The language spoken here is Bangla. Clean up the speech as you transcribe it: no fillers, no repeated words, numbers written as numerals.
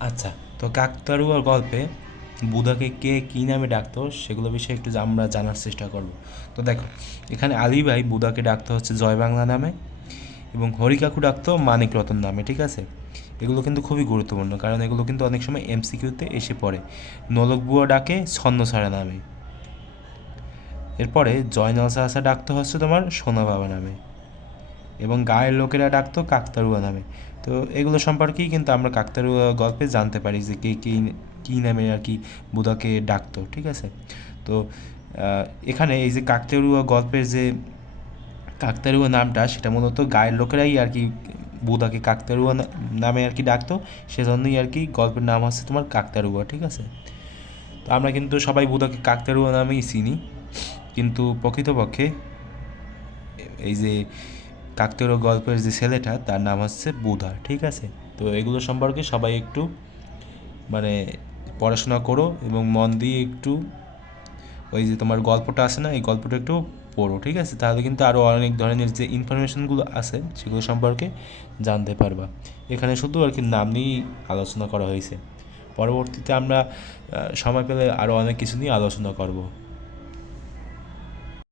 আচ্ছা, তো কাকতাড়ুয়ার গল্পে বুধাকে কে কী নামে ডাকতো সেগুলো বিষয়ে একটু আমরা জানার চেষ্টা করব। তো দেখো, এখানে আলী ভাই বুধাকে ডাকতো হচ্ছে জয় বাংলা নামে, এবং হরিকাকু ডাকতো মানিক রতন নামে, ঠিক আছে? এগুলো কিন্তু খুবই গুরুত্বপূর্ণ, কারণ এগুলো কিন্তু অনেক সময় এমসিকিউতে এসে পড়ে। নোলক বুয়া ডাকে ছন্নছাড়া নামে। এরপরে জয়নাল সাহসা ডাকতো হচ্ছে তোমার সোনা বাবা নামে, এবং গায়ের লোকেরা ডাকতো কাকতাড়ুয়া নামে। তো এগুলো সম্পর্কেই কিন্তু আমরা কাকতাড়ুয়া গল্পে জানতে পারি যে কে কী কী নামে আর কি বুধাকে ডাকতো, ঠিক আছে? তো এখানে এই যে কাকতাড়ুয়া গল্পের যে কাকতাড়ুয়া নামটা, সেটা মূলত গায়ের লোকেরাই আর কি বুধাকে কাকতাড়ুয়া নামে আর কি ডাকতো। সেজন্যই আর কি গল্পের নাম হচ্ছে তোমার কাকতাড়ুয়া, ঠিক আছে? তো আমরা কিন্তু সবাই বুধাকে কাকতাড়ুয়া নামেই চিনি, কিন্তু প্রকৃতপক্ষে এই যে কাকতাড়ুয়া গল্পের যে ছেলেটা তার নাম হচ্ছে বুধা, ঠিক আছে? তো এগুলো সম্পর্কে সবাই একটু মানে পড়াশোনা করো, এবং মন দিয়ে একটু ওই যে তোমার গল্পটা আছে না, এই গল্পটা একটু পড়ো, ঠিক আছে? তাহলে কিন্তু আরও অনেক ধরনের যে ইনফরমেশনগুলো আছে সেগুলো সম্পর্কে জানতে পারবা। এখানে শুধু আর কি নাম নিয়েই আলোচনা করা হয়েছে। পরবর্তীতে আমরা সময় পেলে আরও অনেক কিছু নিয়ে আলোচনা করব।